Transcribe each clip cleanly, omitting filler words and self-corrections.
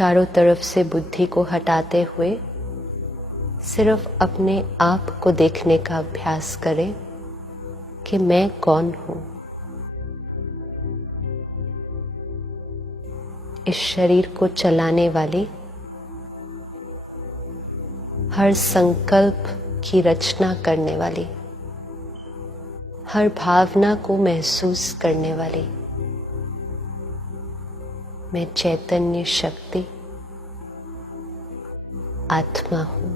चारों तरफ से बुद्धि को हटाते हुए सिर्फ अपने आप को देखने का अभ्यास करें कि मैं कौन हूं। इस शरीर को चलाने वाली, हर संकल्प की रचना करने वाली, हर भावना को महसूस करने वाली मैं चैतन्य शक्ति आत्मा हूं।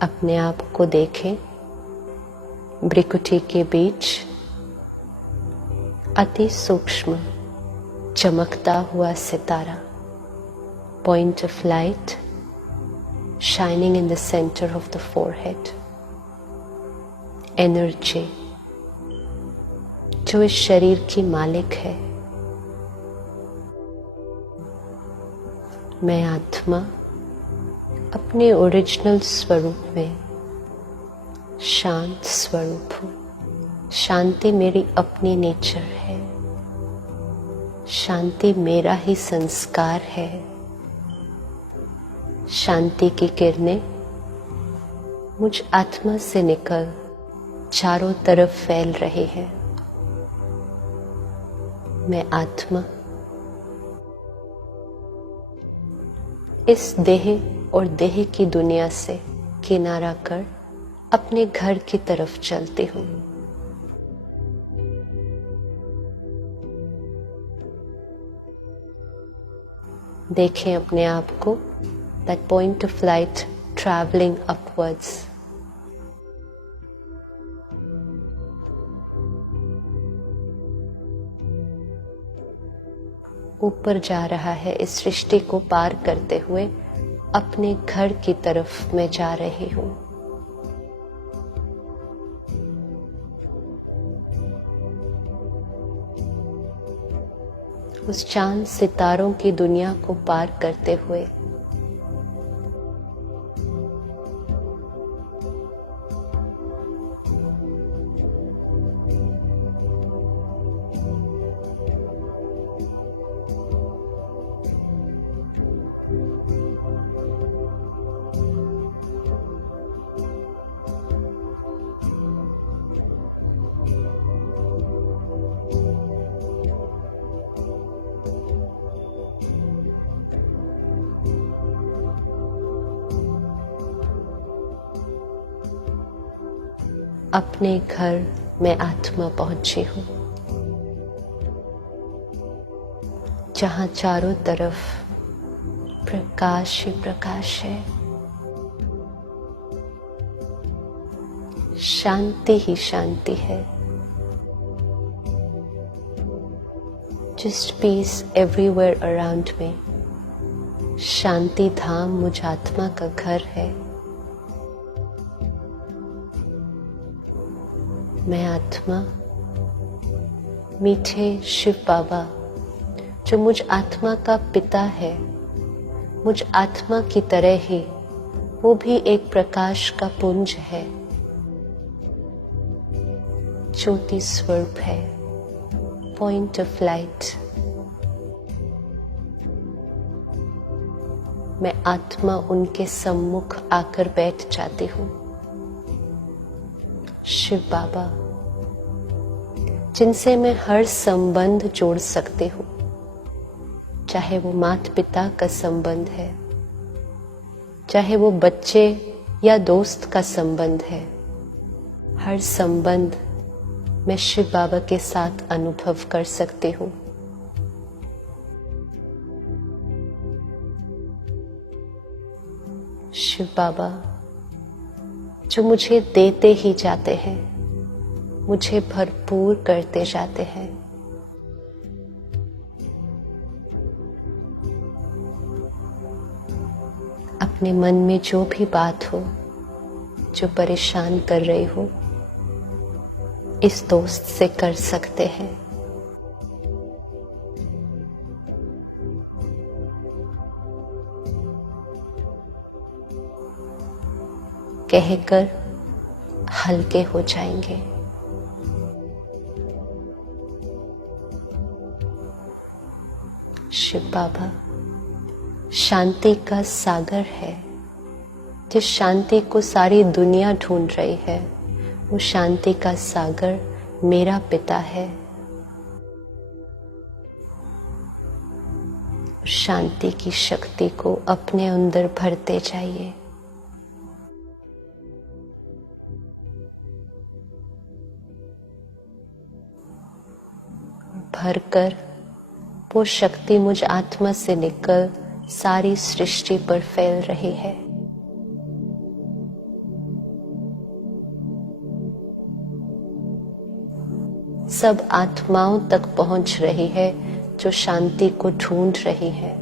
अपने आप को देखें, भ्रिकुटी के बीच अति सूक्ष्म चमकता हुआ सितारा, point of light shining in the center of the forehead, energy जो इस शरीर की मालिक है। मैं आत्मा अपने ओरिजिनल स्वरूप में शांत स्वरूप हूँ। शांति मेरी अपनी नेचर है। शांति मेरा ही संस्कार है। शांति की किरणें मुझ आत्मा से निकल चारों तरफ फैल रही है। मैं आत्मा इस देह और देह की दुनिया से किनारा कर अपने घर की तरफ चलती हूँ। देखें अपने आप को, that point of light traveling upwards. ऊपर जा रहा है, इस सृष्टि को पार करते हुए अपने घर की तरफ मैं जा रही हूँ। उस चांद सितारों की दुनिया को पार करते हुए अपने घर में आत्मा पहुंची हूँ, जहाँ चारों तरफ प्रकाश ही प्रकाश है, शांति ही शांति है। Just peace everywhere around me. शांति धाम मुझ आत्मा का घर है। मैं आत्मा मीठे शिव बाबा जो मुझ आत्मा का पिता है, मुझ आत्मा की तरह ही वो भी एक प्रकाश का पुंज है, ज्योति स्वरूप है, पॉइंट ऑफ लाइट। मैं आत्मा उनके सम्मुख आकर बैठ जाती हूँ। शिव बाबा जिनसे मैं हर संबंध जोड़ सकती हूँ, चाहे वो माता पिता का संबंध है, चाहे वो बच्चे या दोस्त का संबंध है, हर संबंध मैं शिव बाबा के साथ अनुभव कर सकती हूँ। शिव बाबा जो मुझे देते ही जाते हैं, मुझे भरपूर करते जाते हैं। अपने मन में जो भी बात हो, जो परेशान कर रही हो, इस दोस्त से कर सकते हैं। कहकर हल्के हो जाएंगे। शिव बाबा शांति का सागर है। जिस शांति को सारी दुनिया ढूंढ रही है, वो शांति का सागर मेरा पिता है। शांति की शक्ति को अपने अंदर भरते जाइए। भरकर वो शक्ति मुझ आत्मा से निकल सारी सृष्टि पर फैल रही है। सब आत्माओं तक पहुंच रही है जो शांति को ढूंढ रही है।